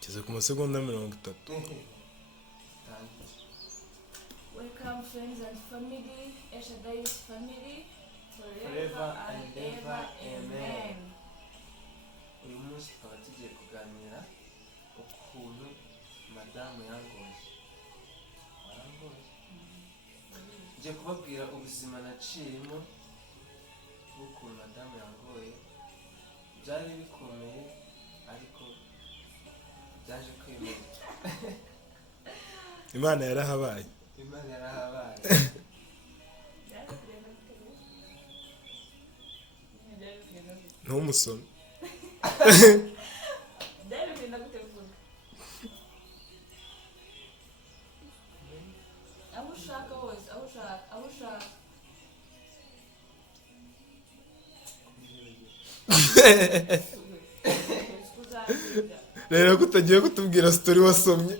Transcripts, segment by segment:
Kize ku masegonda 30. Welcome friends and family, Eshadai's family, forever and ever, amen. Uyu munsi tukaba tugiye kuganira ukuntu madamu yangoye. Ngiye kubabwira ubuzima naciyemo bw'ukuntu madamu yangoye. Byari bikomeye ariko byaje kwemera. Imana yarahabaye. Imana yarahabaye. Ntumusome. Rero kutagiye kutubwira story wasomye.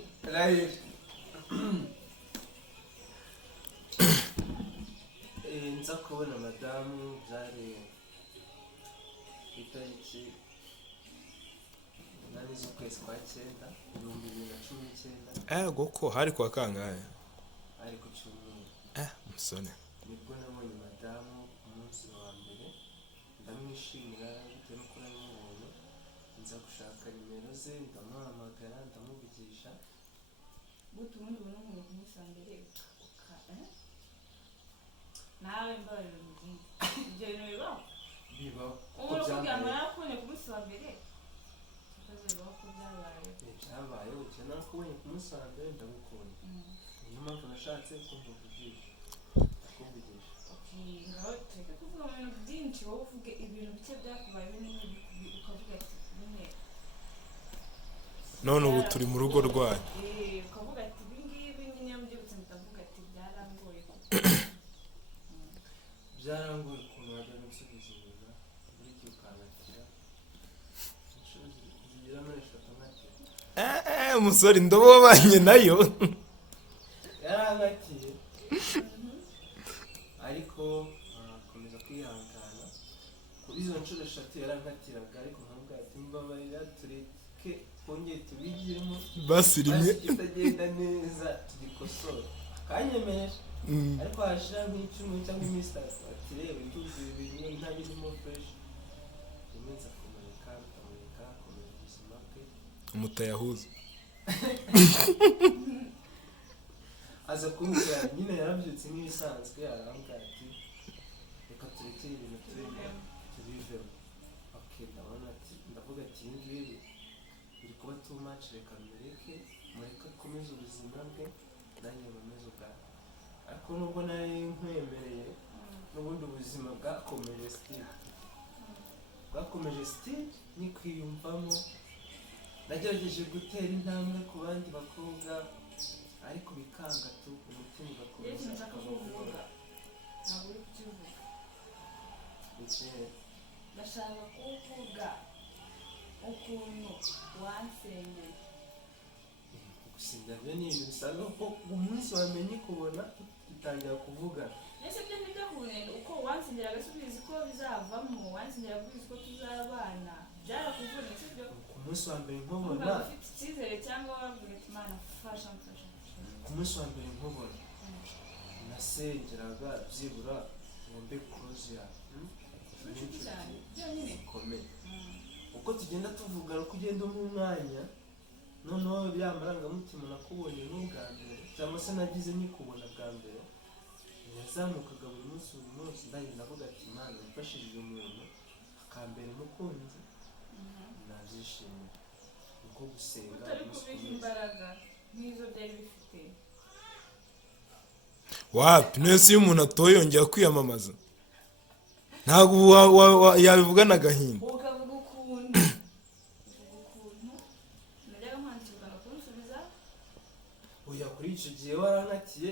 Nza kubona madamu byari itariki 8 z'ukwezi kwa 9 2019. Goko hari kwa kangahe? Ari ku cyumweru. Musone. Nibwo nabonye madamu umunsi wa mbere ndamwishimira bitewe no kuba n'umuntu. Nza gushaka nimero ze ndamuhamagara ndamuvugisha. Butu ubundi ubona umuntu kumusambere nawe mbabarira umuzingi ibyo bintu bibaho umuntu kugira ngo yakubonye ku munsi wa mbere bibaho ko byabaye ukina nakubonye ku munsi wa mbere ndamukunda. Niyo mpamvu nashatse kumvugisha ngaho tureka kuvuga mu bintu byinshi wowe uvuge ibintu bike byakubaye binini ukavuga ati bimwe none ubu turi mu rugo rwayo ukavuga ati ibingibi nyine mbyibutse ndavuga ati byarangoye byarangoye ukuntu wajya gusubiza inyuma buri gihe ukanakira inshuro zigera muri 3 umusore indobo wabanye nayo yarangakiye ariko akomeza kwihangana kuri izo nshuro 3 yarankatiraga ariko nkavuga ati mbabarira tureke twongeye tubigiremo basi rimwe kitagenda neza tugikosora kanyemeje ariko hashira nk'icumi cyangwa imisitari ati reba tuzi ibintu ntaje ndimo fresh iminsi akomeka akomeza ubuzima bwe umutayahuza aza kumbwira nyine yarabyutse nk'ibisanzwe arambwira ati reka turekere ibintu tubivemo. Okay, ndavuga ati ngibi biri kuba too much, reka mureke akomeze ubuzima bwe nanjye nkomeze ubwawe. Ariko nubwo nari nkwemereye n'ubundi ubuzima bwakomeje still nikwiyumvamo. Nagerageje gutera intambwe ku bandi bakobwa ariko bikanga tu umutima ugakomeza kuvuga ntabwo uri kukivuga ndashaka kuvuga ukuntu wansengeye gusinda byo ni ibintu bisanzwe ko umunsi wamenye kubona dutangira kuvuga ese byo nibyo kunenda uko wansengera agasubiza ko bizavamo wansengera kubizi ko tuzabana byarakuvuna sibyo ku munsi wa mbere nkubona ufite icyizere cyangwa wavuga ati Imana fasha ku munsi wa mbere nkubona nasengeraga byibura ngo mbe close ya cyane byonyine komeye uko tugenda tuvugana uko ugenda mu mwanya noneho byamarangamutima nakubonye n'ubwa mbere cyangwa se nagize nikubona bwa mbere yazamukaga buri munsi ndagenda navuga ati Imana yafashije umuntu akambera umukunzi nabyishimiye uko gusenga utari kubiha imbaraga nk'izo byari bifite wapi nese iyo umuntu atoye yongera kwiyamamaza ntabwo yabivugana agahinda ukavuga ukuntu najyaga nkwandikirwa kunsubiza oya kuri icyo gihe warankatiye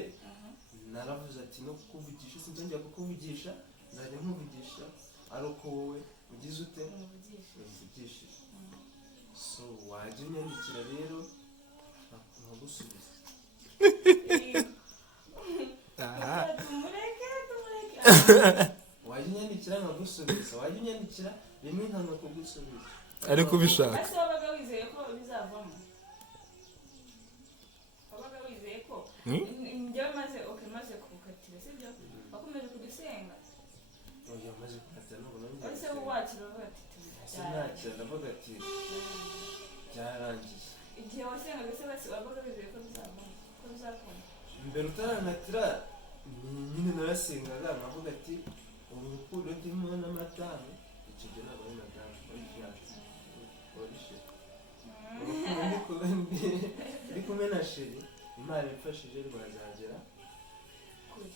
naravuze ati no kukuvugisha sinzongera kukuvugisha nzajya nkuvugisha ari uko wowe ugize ute umuvugishije so wajya unyandikira rero nkagusubiza tumureke wajya unyandikira nkagusubiza wajya unyandikira rimwe nkanga kugusubiza ariko ubishaka ese wabaga wizeye ko bizavamo wabaga wizeye ko njyewe maze kukatira sibyo wakomeje kugisenga oya maze kukatira n'ubu nongeye ese wakira uvuga ati sinakira ndavuga ati byarangiye igihe wasengaga se basi wabaga wizeye ko bizavamo ko bizakunda mbere utaranatira nyine narasengaga nkavuga ati uru rukundo ndimo n'amadamu icyo gihe ntabwo ari madamu ari fiyanse ndi kumwe na sheri imana imfashije rwazagera kure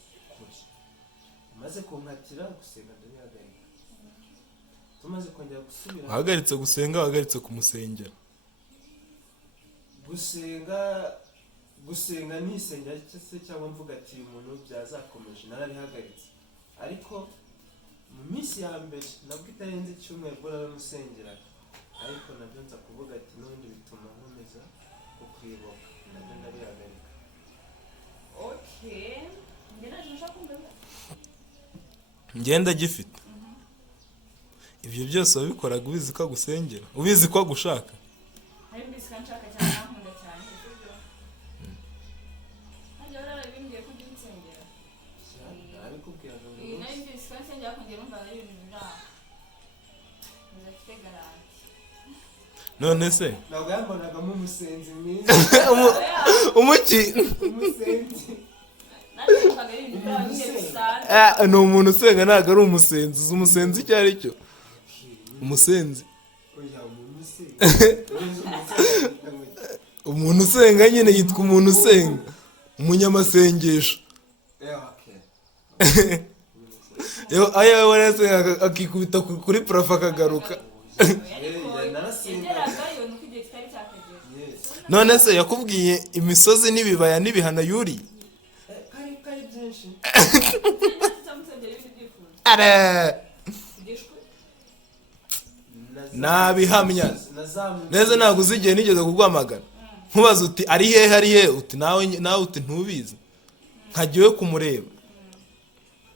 maze kunkatira gusenga ndabihagarika tumaze kongera gusubira wahagaritse gusenga wahagaritse kumusengera gusenga nisengera se cyangwa mvuga ati umuntu byazakomeje narabihagaritse ariko mu minsi ya mbere nabwo itarenze icyumweru bwo naramusengera ariko nabyo nza kuvuga ati n'ubundi bituma nkomeza kukwibuka nabyo ndabihagarika okay ngenda gifite ibyo byose wabikoraga ubizi ko agusengera ubizi ko agushaka hari mbisi kanshaka cyane nkunda cyane sibyo hajya barabimbwiye ko ujya unsengera arabikubwira ngo iyi nayo mbisi kansengera kongera umva ari ibintu biraha ndafite garanti none se ntabwo yambonagamo umusenzi mwiza umuki umusenzi ni umuntu usenga ntabwo ari umusenzi uzi umusenzi icyo ari cyo umusenzi umuntu usenga nyine yitwa umuntu usenga umunyamasengesho ayawe warasenga akikubita kuri parafo akagaruka none se yakubwiye imisozi n'ibibaya n'ibihano yuriye nabihamya neza ntabwo uzi igihe nigeze kuguhamagara nkubaza uti ari hehe uti nawe uti ntubizi nkagiwe kumureba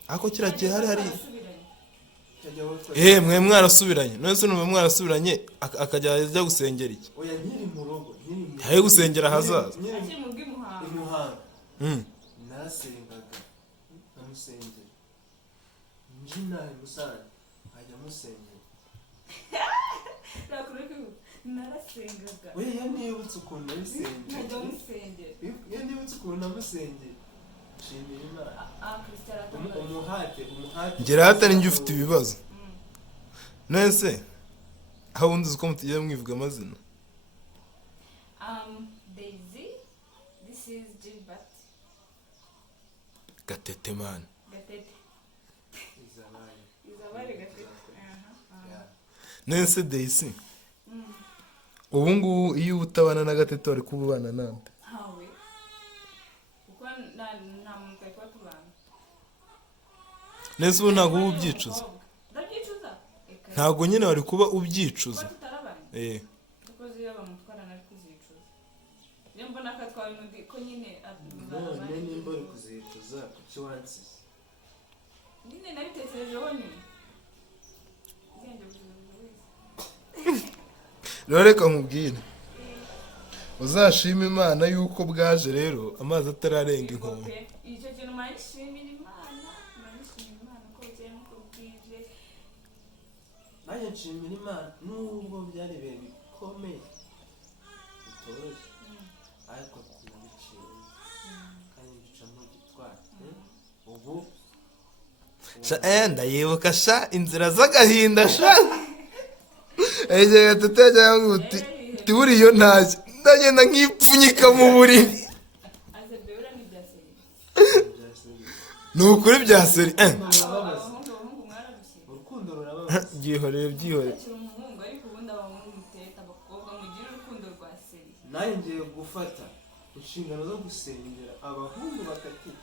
ariko kiriya gihe hari mwe mwarasubiranye none se numva mwarasubiranye akajya ajya gusengera iki oya nkiri mu rugo yaje gusengera ahazaza narasengaga nkamusengera njinahe musanze nkajya musengera narasengaga oya iyo nibutse ukuntu nabisengera iyo nibutse ukuntu namusengera nshimira imana umuhate ngera hatari njye ufite ibibazo none se aho wundi uzi ko mutigera mwivuga amazina Daisy, this is Gilbert. Gatete man. Gatete. Izabari Gatete. None se Daisy. Ubu ngubu iyo utabana na Gatete wari kubana nande? Hawe. Kuko nta muntu twari kuba tubana. Nese ubu ntabwo uba ubyicuza? Ndabyicuza? Ntabwo nyine wari kuba ubyicuza. Dukoze iyo bamutwara nari kuzicuza. Iyo mbona ko atwawe n'undi ko nyine none nimba uri kuzicuza kuki wansize? Nyine nabitekerejeho nyine. Reka nkubwire uzashima Imana yuko bwaje rero amazi atararenga inkombe. Icyo kintu mayishimira Imana ko bukeye nuko bwije. Nanjye nshimira Imana nubwo byari ibihe bikomeye bitoroshye ariko tunabiciye kandi bicamo gitwara ubu ndayibuka sha inzira z'agahinda sha ejye Gatete cyangwa uti buriyo ntacyo ndagenda nkipfunyika mu buriri ni ukuri bya seri urukundo rurababaza byihoreye nanjye ngiye gufata inshingano zo gusengera abahungu bakatira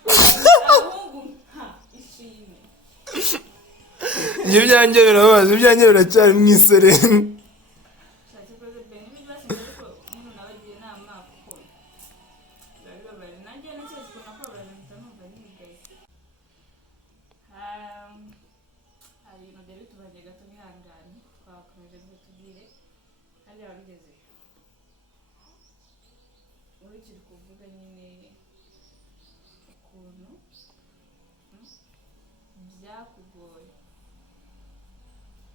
ibyo byanjye birababaza ibyanjye biracyari mu isereri hariya wabigeze urikiri kuvuga nyine ukuntu byakugoye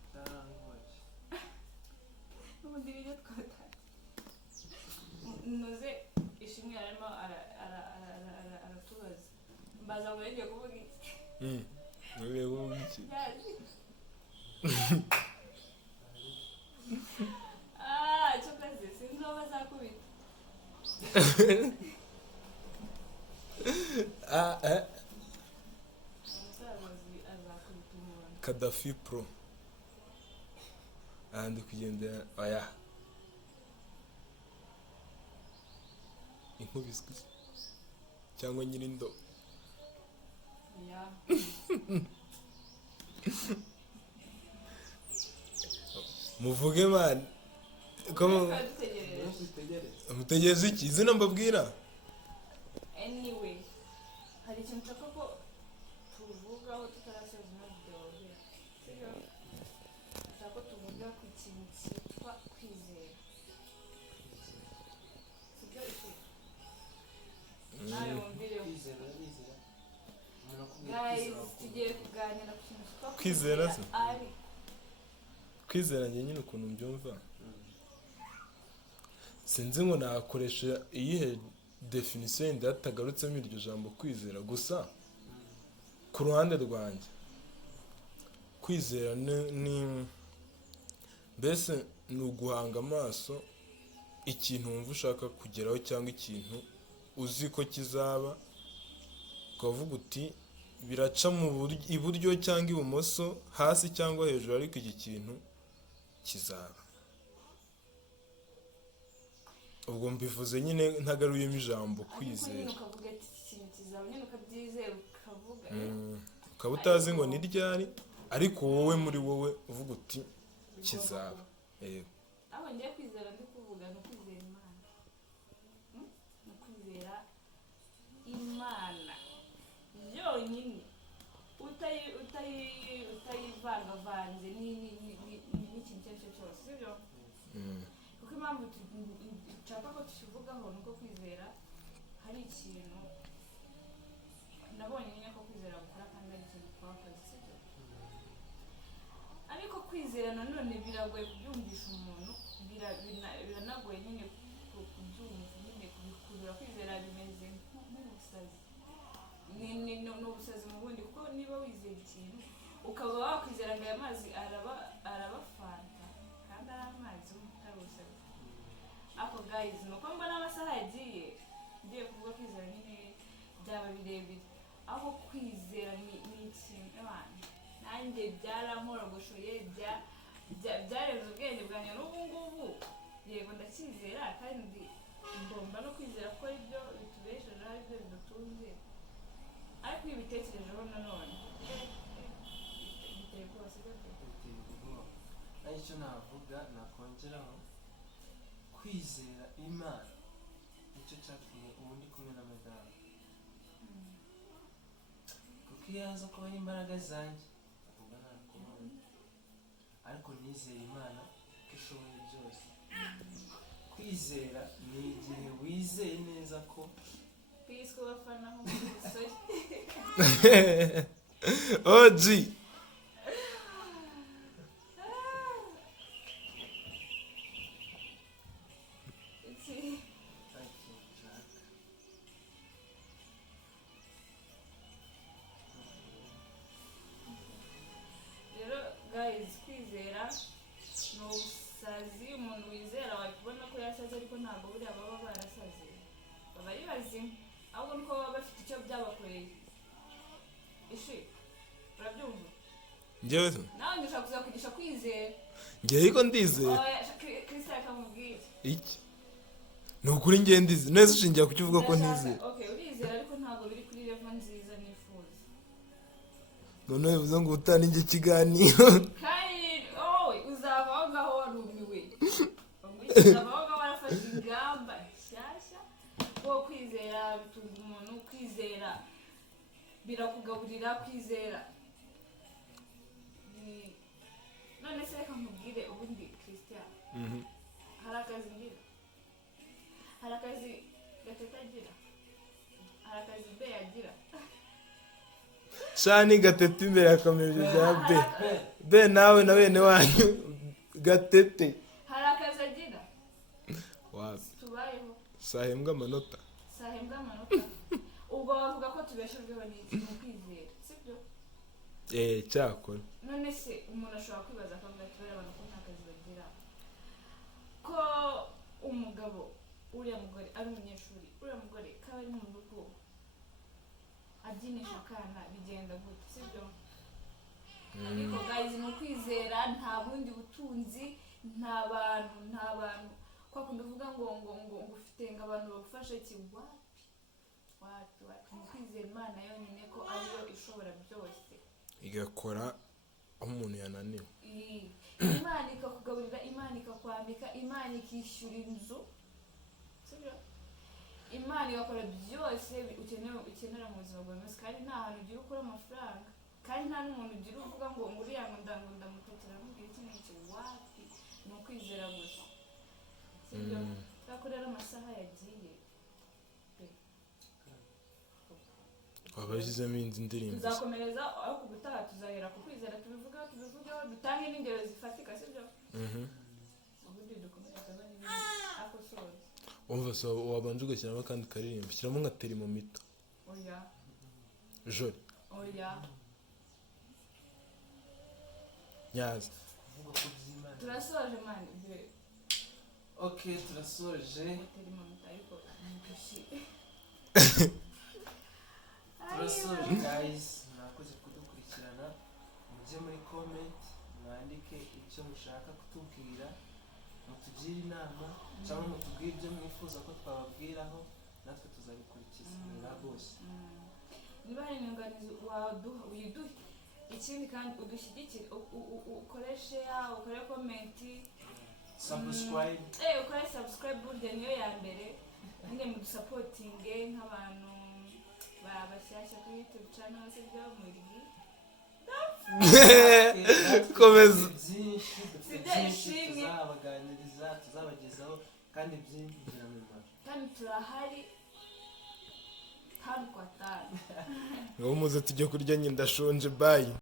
byarangoye n'ubundi rero twatanye noze ishimwe arimo aratubaza mbaza ngo yagiye kuvuga iki ngiye kuvuga iki cyo kazi sinzi aho bazakubita Kadafi Pro ndi kugendera oya inkubiswe cyangwa nyirindo muvuge man mutegereze iki izina mbabwira anyway hari ikintu nshaka ko tuvugaho tutarasoza ino video sibyo nshaka ko tuvuga ku kintu cyitwa kwizera sibyo iki nawe wumvire guys tugiye kuganira ku kintu cyitwa kwizera ari kwizera njye nyine ukuntu mbyumva sinzi ngo nakoresha iyihe definition yindi hatagarutsemo iryo jambo kwizera gusa ku ruhande rwanjye kwizera ni mbese ni uguhanga amaso ikintu wumva ushaka kugeraho cyangwa ikintu uzi ko kizaba ukavuga uti biraca mu iburyo cyangwa ibumoso hasi cyangwa hejuru ariko iki kintu kizaba ubwo mbivuze nyine ntagaruyemo ijambo kwizera ukavuga ati ikintu kizaba nyine ukabyizera ukavuga ukaba utazi ngo ni ryari ariko wowe muri wowe uvuga uti kizaba yego aho ngiye kwizera ndi kuvuga no kwizera Imana no kwizera Imana yonyine utayivangavanze n'ikintu icyo ari cyo cyose sibyo kuko impamvu nshaka ko tukivugaho ni uko kwizera hari ikintu nabonye nyine ko kwizera gukora kandi ari ikintu twakoze sibyo ariko kwizera nanone biragoye kubyumvisha umuntu biranagoye nyine kubyumva nyine kubikurura kwizera bimeze nk'ubusazi ni ubusazi mu bundi kuko niba wizera ikintu ukaba wakwizera ngo aya mazi araba fanta kandi ari amazi utari ubusazi ako guys nuko mbona amasaha yagiye ngiye kuvuga kwizera nyine byaba birebire aho kwizera ni ikintu nanjye byarankorogoshoye byarenze ubwenge bwanjye n'ubu ngubu yego ndacyizera kandi ngomba no kwizera ko ibyo bitubeshejeho ari byo bidutunze ariko iyo ubitekerejeho nanone biteye rwose icyo navuga nakongeraho kwizera Imana nicyo cyatumye ubu ndi kumwe na madamu kuko iyo aza kuba ari imbaraga zanjye avuga ntakubona ariko nizera Imana ko ishoboye byose kwizera ni igihe wizeye neza ko biswe bafana nk'umusore oji rero guys kwizera ni ubusazi umuntu wizera wakubona ko yasaze ariko ntabwo buriya baba barasaze baba ari bazima ahubwo nuko baba bafite icyo byabakoreye ishi urabyumva njyewe nawe ndashaka kuzakugisha kwizera njyewe ariko ndizera Kristo akamubwira iki ni ukuri njyewe ndizera neza ushingiye ku cyo uvuga ko ntizera okay urizera ariko ntabwo biri kuri level nziza nifuza none bivuze ngo utane njye ikiganiro kandi uzaba aho ngaho warumiwe uzaba aho ngaho warafashe ingamba nshyashya wo kwizera bitunga umuntu kwizera birakugaburira kwizera none se reka nkubwire ubundi Christian hari akazi be yagira shani gatete imbere ya kamera bya be nawe na bene wanyu gatete hari akazi agira wapi tubayeho sahembwa amanota ubwo bavuga ko tubeshejweho n'ikintu kwizera sibyo cyakora none se umuntu ashobora kwibaza akavuga ati bariya abantu ko nta kazi bagira ko umugabo uriya mugore ari umunyeshuri uriya mugore kaba ari mu rugo abyinisha akana bigenda gute sibyo ariko guys ni ukwizera nta bundi butunzi nta bantu kwa kundi uvuga ngo ufite ngo abantu bagufashe ki wapi ni ukwizera Imana yonyine ko ariyo ishobora byose igakora aho umuntu yananiwe Imana ikakugaburira Imana ikakwambika Imana ikishyura inzu sibyo Imana igakora byose ukenera mu buzima bwawe kandi nta hantu ugira ukora amafaranga kandi nta n'umuntu ugira uvuga ngo uriya ngo ndamutatira mubwira iki n'iki wapi ni ukwizera gusa sibyo ariko rero amasaha yagiye wabashyizemo indi ndirimbo tuzakomereza aho kubutaha tuzahera ku kwizera tubivugeho dutange n'ingero zifatika sibyo ubundi dukomereza n'ibindi ako soza umva so wabanje ugashyiramo akandi karirimbo shyiramo nka terimometer oya joli oya nyaza turasoje mani be okay turasoje terimometer ariko ntushi turasoje guys mwakoze kudukurikirana mujye muri comment mwandike icyo mushaka kutubwira mutugire inama cyangwa mutubwire ibyo mwifuza ko twababwiraho natwe tuzabikurikiza na bose niba hari inyunganizi widuhe ikindi kandi udushyigikire ukore share ukore comment ukore subscribe burya niyo ya mbere nyine mudusapotinge nk'abantu bashyashya kuri YouTube channel se byo muri komeza byinshi tuzabaganiriza tuzabagezaho kandi byinshi biramumara kandi turahari kandi kwa tani ngo muze tujye kurya nyine ndashonje bye